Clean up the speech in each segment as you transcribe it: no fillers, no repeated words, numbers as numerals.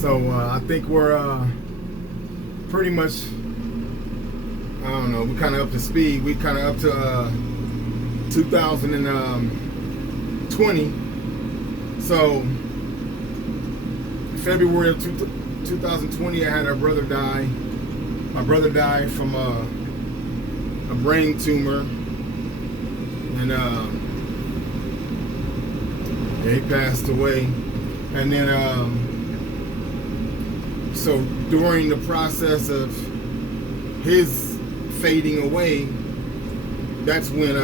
So I think we're pretty much, I don't know, we're kind of up to speed. We kind of up to 2020. So February of 2020, I had a brother die. My brother died from a brain tumor, and he passed away. And then so during the process of his fading away, that's when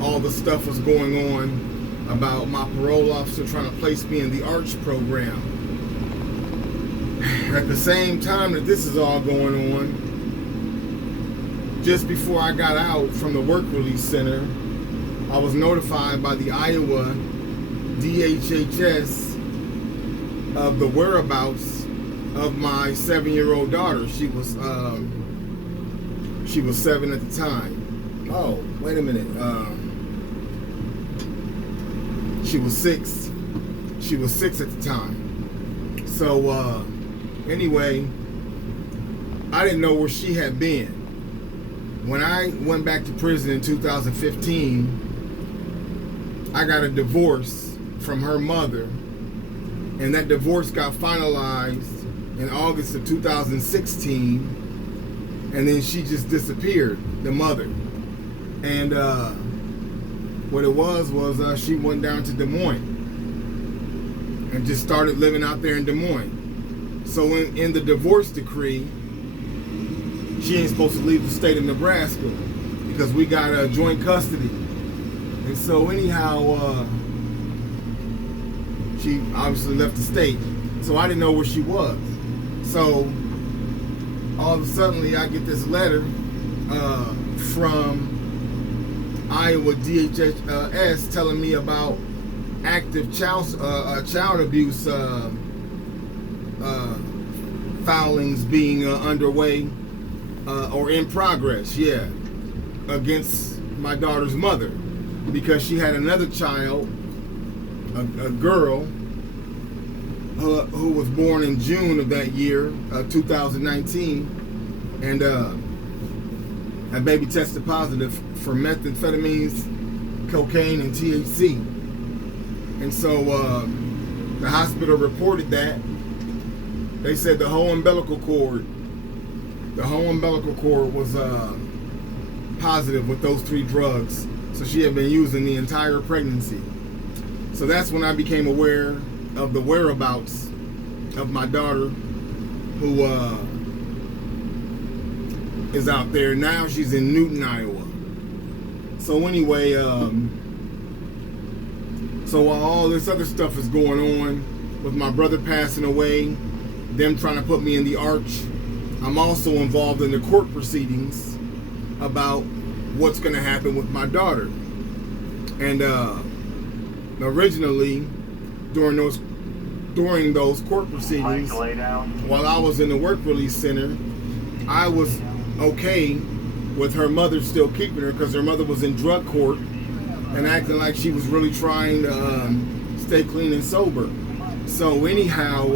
all the stuff was going on about my parole officer trying to place me in the ARCH program. At the same time that this is all going on, just before I got out from the work release center, I was notified by the Iowa DHHS of the whereabouts of my 7-year-old daughter. She was 7 at the time. Oh, wait a minute. She was 6. She was 6 at the time. So anyway, I didn't know where she had been. When I went back to prison in 2015, I got a divorce from her mother, and that divorce got finalized in August of 2016, and then she just disappeared, the mother. And what it was she went down to Des Moines and just started living out there in Des Moines. So in the divorce decree, she ain't supposed to leave the state of Nebraska because we got joint custody. And so anyhow, she obviously left the state. So I didn't know where she was. So all of a sudden I get this letter from Iowa DHS telling me about active child abuse filings being underway or in progress, against my daughter's mother, because she had another child, a girl, who was born in June of that year, 2019, and that baby tested positive for methamphetamines, cocaine, and THC. And so the hospital reported that. They said the whole umbilical cord was positive with those 3 drugs. So she had been using the entire pregnancy. So that's when I became aware of the whereabouts of my daughter, who is out there. Now she's in Newton, Iowa. So anyway, so while all this other stuff is going on, with my brother passing away, them trying to put me in the ARCH, I'm also involved in the court proceedings about what's going to happen with my daughter. And originally, during those court proceedings, while I was in the work release center, I was okay with her mother still keeping her, because her mother was in drug court and acting like she was really trying to stay clean and sober. So anyhow,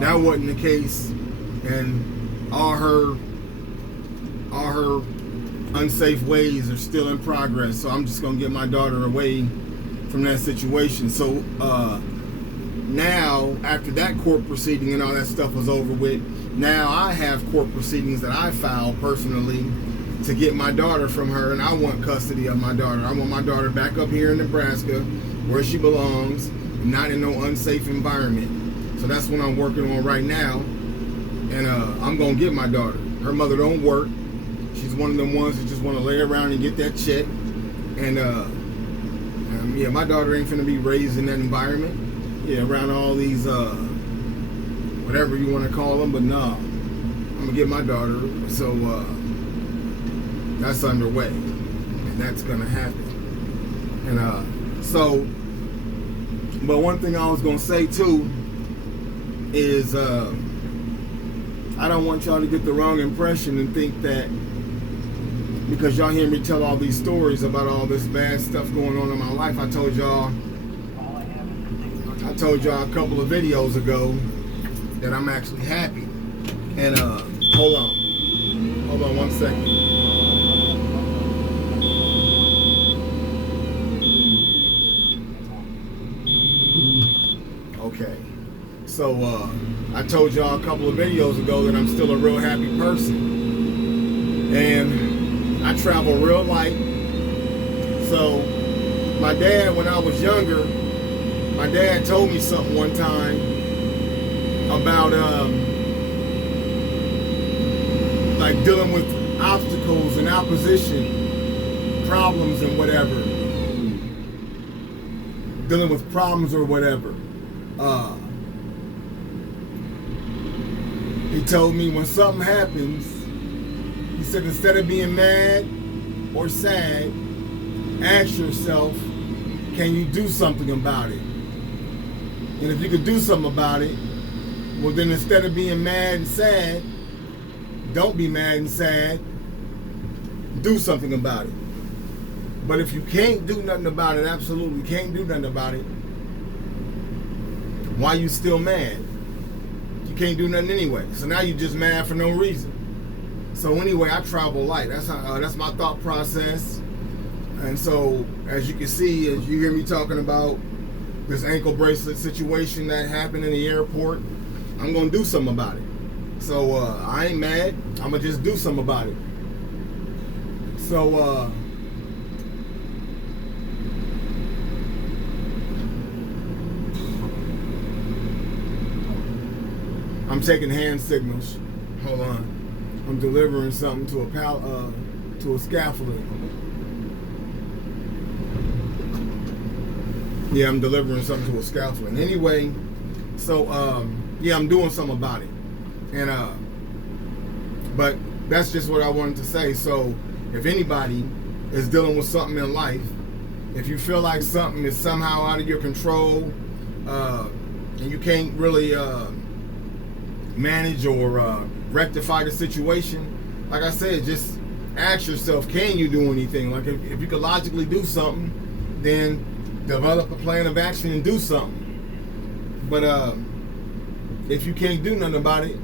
that wasn't the case, and all her unsafe ways are still in progress. So I'm just gonna get my daughter away from that situation. So now, after that court proceeding and all that stuff was over with, now I have court proceedings that I filed personally to get my daughter from her, and I want custody of my daughter. I want my daughter back up here in Nebraska, where she belongs, not in no unsafe environment. So that's what I'm working on right now, and I'm gonna get my daughter. Her mother don't work. She's one of them ones that just want to lay around and get that check. And yeah, my daughter ain't finna be raised in that environment. Yeah, around all these whatever you want to call them, but no, I'm gonna get my daughter. So that's underway, and that's gonna happen. And so, but one thing I was gonna say too is I don't want y'all to get the wrong impression and think that because y'all hear me tell all these stories about all this bad stuff going on in my life, I told y'all I told y'all a couple of videos ago that I'm actually happy. And hold on 1 second. Okay. So I told y'all a couple of videos ago that I'm still a real happy person. And I travel real light. So my dad, when I was younger, my dad told me something one time about like dealing with obstacles and opposition, problems and whatever. Dealing with problems or whatever. He told me when something happens, he said instead of being mad or sad, ask yourself, can you do something about it? And if you could do something about it, well then instead of being mad and sad, don't be mad and sad, do something about it. But if you can't do nothing about it, absolutely can't do nothing about it, why you still mad? You can't do nothing anyway. So now you're just mad for no reason. So anyway, I travel light. That's my thought process. And so, as you can see, as you hear me talking about this ankle bracelet situation that happened in the airport, I'm gonna do something about it. So I ain't mad. I'm gonna just do something about it. So I'm taking hand signals. Hold on. I'm delivering something to a scaffolding. Yeah, I'm delivering something to a scaffolding. Anyway, so yeah, I'm doing something about it. And but that's just what I wanted to say. So if anybody is dealing with something in life, if you feel like something is somehow out of your control, and you can't really manage or rectify the situation, like I said, just ask yourself, can you do anything? Like if you could logically do something, then develop a plan of action and do something. But if you can't do nothing about it,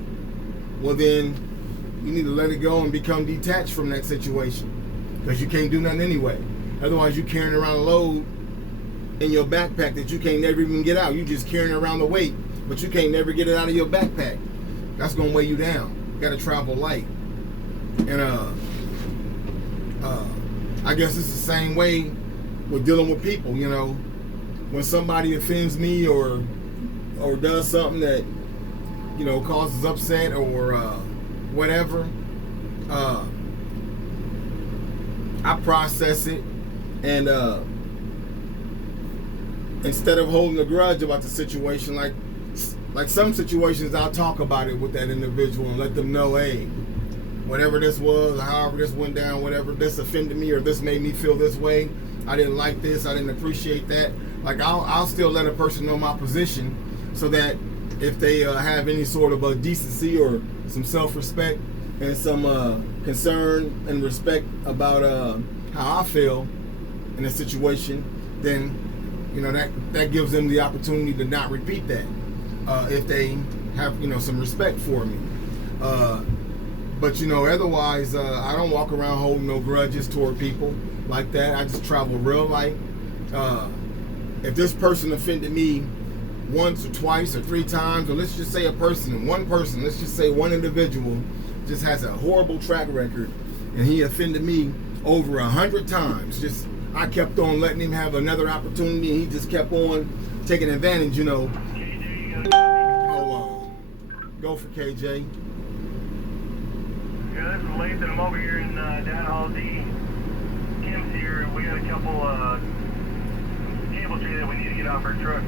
well then you need to let it go and become detached from that situation, because you can't do nothing anyway. Otherwise you're carrying around a load in your backpack that you can't never even get out. You just carrying around the weight, but you can't never get it out of your backpack. That's gonna weigh you down. You gotta travel light. And I guess it's the same way with dealing with people. You know, when somebody offends me or does something that, you know, causes upset or whatever, I process it, and instead of holding a grudge about the situation, like some situations, I'll talk about it with that individual and let them know, hey, whatever this was, or however this went down, whatever this offended me or this made me feel this way, I didn't like this, I didn't appreciate that. Like I'll still let a person know my position, so that if they have any sort of decency or some self-respect and some concern and respect about how I feel in a situation, then you know that gives them the opportunity to not repeat that. If they have, you know, some respect for me. But you know, otherwise, I don't walk around holding no grudges toward people like that. I just travel real light. If this person offended me once or twice or 3 times, or let's just say one person, let's just say one individual just has a horrible track record, and he offended me over 100 times. Just I kept on letting him have another opportunity, and he just kept on taking advantage, you know. Hold on. Go for KJ. Yeah, this is Lathan. I'm over here in Down Hall D. Kim's here, and we got a couple cable tree that we need to get off our truck.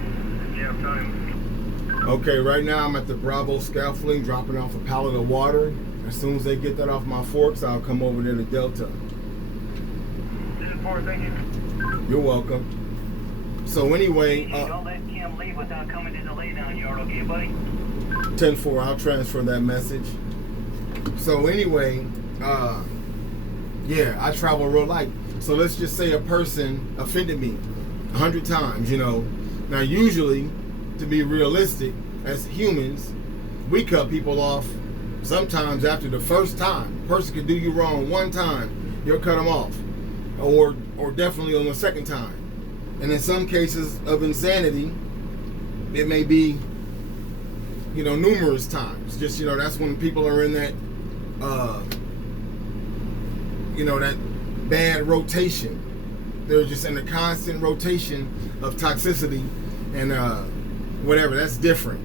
If you have time. Okay, right now I'm at the Bravo scaffolding, dropping off a pallet of water. As soon as they get that off my forks, I'll come over there to Delta. 10-4, thank you. You're welcome. So anyway, don't let Kim leave without coming to the laydown yard, okay, buddy? 10-4, I'll transfer that message. So anyway, yeah, I travel real light. So let's just say a person offended me 100 times, you know. Now usually to be realistic, as humans, we cut people off sometimes after the first time. A person could do you wrong one time, you'll cut them off. Or definitely on the second time. And in some cases of insanity, it may be, numerous times. Just, that's when people are in that, that bad rotation. They're just in a constant rotation of toxicity and whatever. That's different.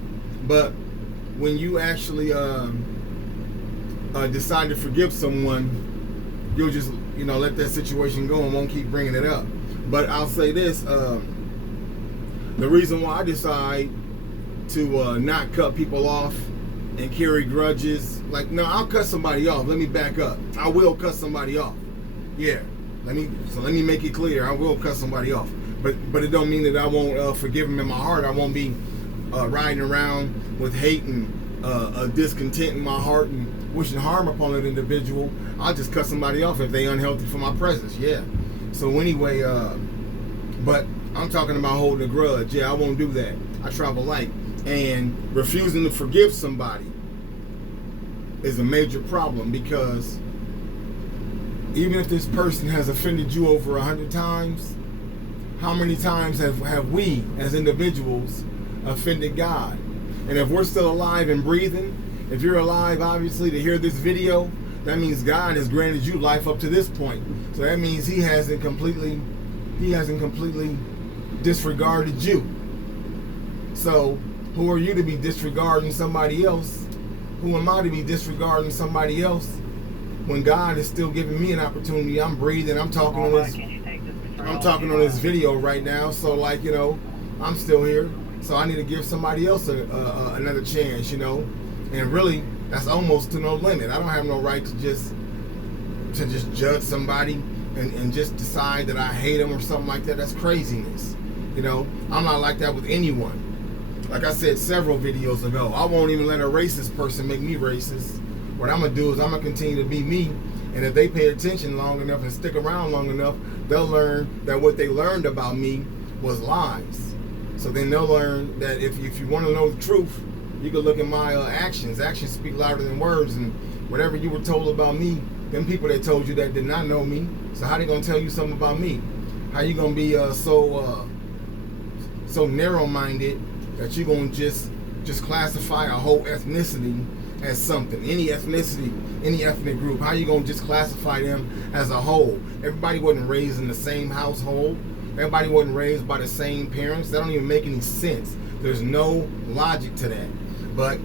But when you actually decide to forgive someone, you'll just, let that situation go and won't keep bringing it up. But I'll say this, the reason why I decide to not cut people off and carry grudges, I'll cut somebody off. Let me back up. I will cut somebody off. Yeah. Let me make it clear. I will cut somebody off. But it don't mean that I won't forgive them in my heart. I won't be riding around with hate and discontent in my heart and wishing harm upon an individual. I'll just cut somebody off if they unhealthy for my presence. Yeah. So anyway, but I'm talking about holding a grudge. Yeah, I won't do that. I travel light. And refusing to forgive somebody is a major problem, because even if this person has offended you over 100 times, how many times have we as individuals offended God? And if we're still alive and breathing, if you're alive, obviously, to hear this video, that means God has granted you life up to this point. So that means He hasn't completely disregarded you. So who are you to be disregarding somebody else? Who am I to be disregarding somebody else when God is still giving me an opportunity? I'm breathing. I'm talking on this video right now. So I'm still here. So I need to give somebody else another chance, And really, that's almost to no limit. I don't have no right to just judge somebody and just decide that I hate them or something like that. That's craziness. I'm not like that with anyone. Like I said several videos ago, I won't even let a racist person make me racist. What I'm going to do is I'm going to continue to be me. And if they pay attention long enough and stick around long enough, they'll learn that what they learned about me was lies. So then they'll learn that if you want to know the truth, you can look at my actions. Actions speak louder than words. And whatever you were told about me, them people that told you that did not know me. So how they going to tell you something about me? How you going to be so narrow-minded that you're going to just classify a whole ethnicity as something? Any ethnicity, any ethnic group, how you going to just classify them as a whole? Everybody wasn't raised in the same household. Everybody wasn't raised by the same parents. That don't even make any sense. There's no logic to that. But,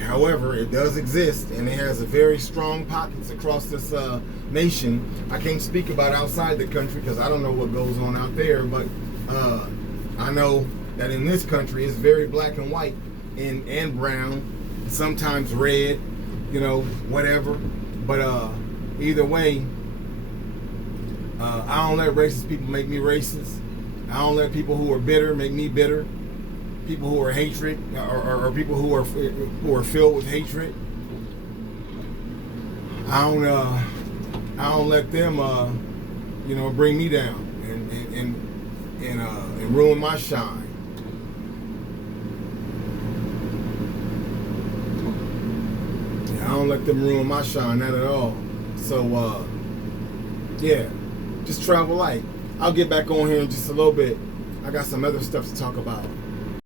however, it does exist, and it has a very strong pockets across this nation. I can't speak about outside the country because I don't know what goes on out there, but I know that in this country it's very black and white and brown, sometimes red, whatever. But either way, I don't let racist people make me racist. I don't let people who are bitter make me bitter. People who are hatred or people who are filled with hatred, I don't let them bring me down and ruin my shine. I don't let them ruin my shine, not at all. So yeah, just travel light. I'll get back on here in just a little bit. I got some other stuff to talk about.